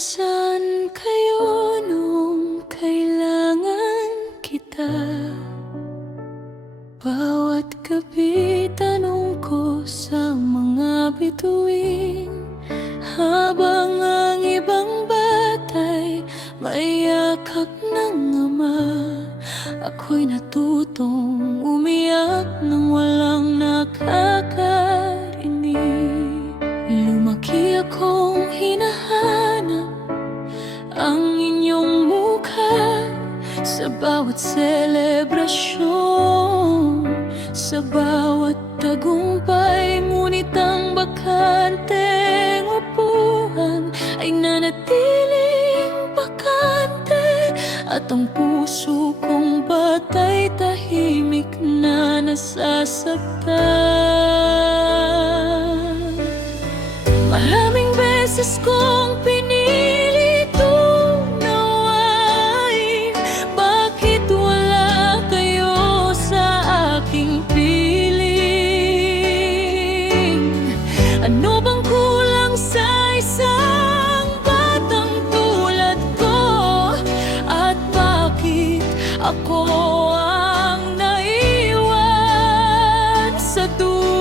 Nasaan kayo nung kailangan kita? Bawat gabi tanong ko sa mga bituin, habang ang ibang batay may yakap ng ama. Ako'y natutong umiyak nang walang nakakarinig. Lumaki akong hinahanap ang inyong mukha sa bawat selebrasyon, sa bawat tagumpay. Ngunit ang bakanteng upuan ay nanatiling bakante, at ang puso kong batay tahimik na nasasaktan. Maraming beses kong pinilit unawain bakit wala kayo sa aking piling. Ano bang kulang sa isang batang tulad ko? At bakit ako ang naiwan sa dulo?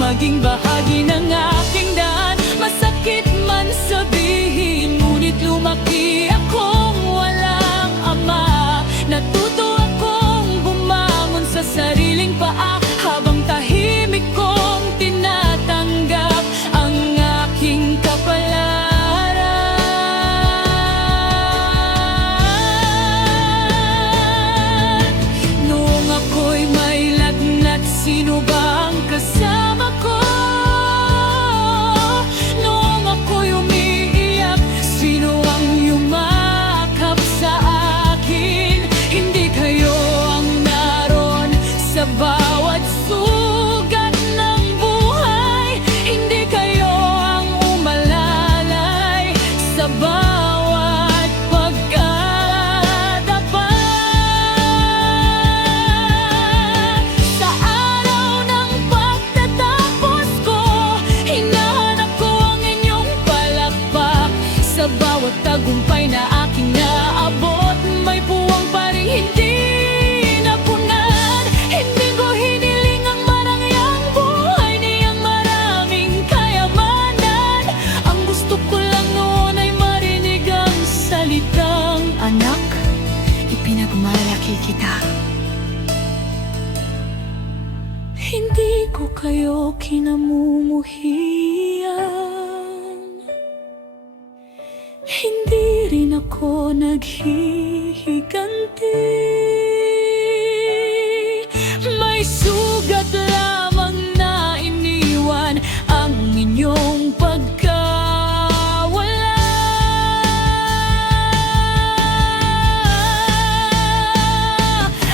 Maging bahagi ng aking daan, masakit man sabihin, ngunit lumaki akong walang ama. Natuto akong bumangon sa sariling paa, habang tahimik kong tinatanggap ang aking kapalaran. Noong ako'y may lagnat, sino ba ang kasama ko? Noong ako'y umiiyak, sino ang yumakap sa akin? Hindi kayo ang naroon sa bawat sugat ng buhay. Hindi kayo ang umalalay sa bawat pagkadapa. Sa araw ng pagtatapos ko, hinahanap ko ang inyong palakpak. Sa bawat tagumpay na aking naabot, may puwang pa rin hindi napunan. Hindi ko hiniling ang marangyang buhay niyang maraming kayamanan. Ang gusto ko lang noon ay marinig ang salitang, "Anak, ipinagmalaki kita." Hindi ko kayo kinamumuhian, hindi rin ako naghihiganti. May sugat lamang na iniwan ang inyong pagkawala.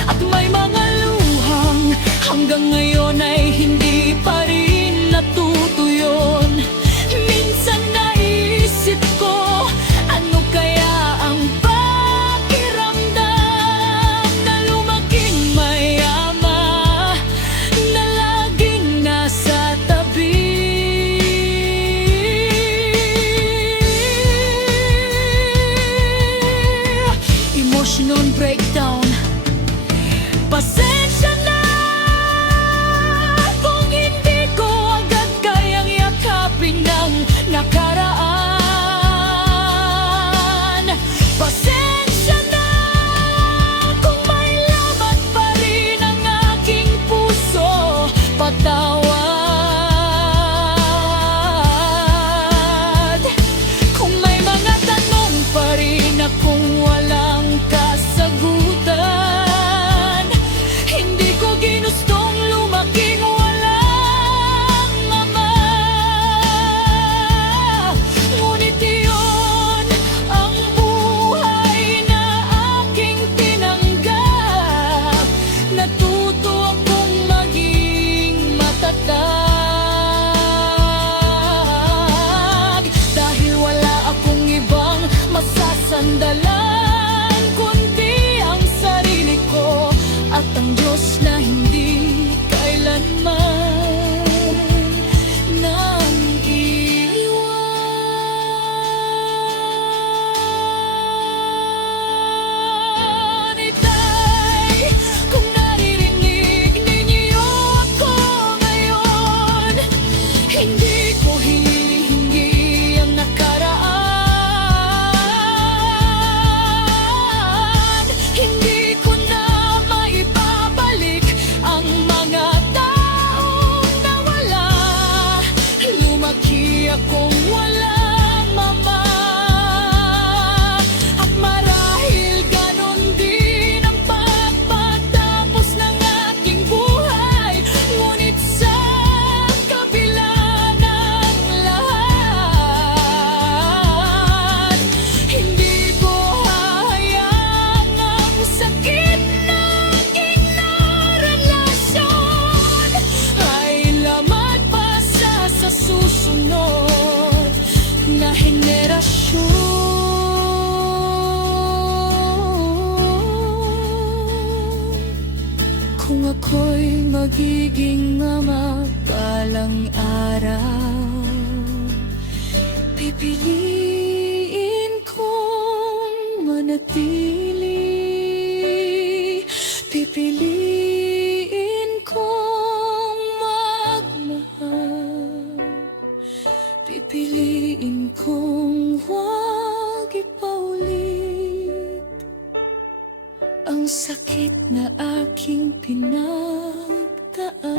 At may mga luhang hanggang ngayon ay hindi pa rin natutuyon. Minsan naisip ko, ano kaya ang pakiramdam na sandalan, kundi ang sarili ko at ang Diyos na hindi kailanman nang iiwan. Itay, kung naririnig ninyo ako ngayon, hindi ko hinihingi ang nakaraan. Hindi ko na maibabalik ang mga taong nawala. Lumaki akong walang mama, at marahil ganon din ang pagpatapos ng aking buhay. Ngunit sa kabila ng lahat, hindi ko hahayaan ang sakit na aking naranasan ay lamag pa sa susunod na henerasyon. Kung ako'y magiging mama balang araw, pipiliin kong manatili, pipiliin kong magmahal, pipiliin kong huwag ipaulit ang sakit na aking pinagdaan.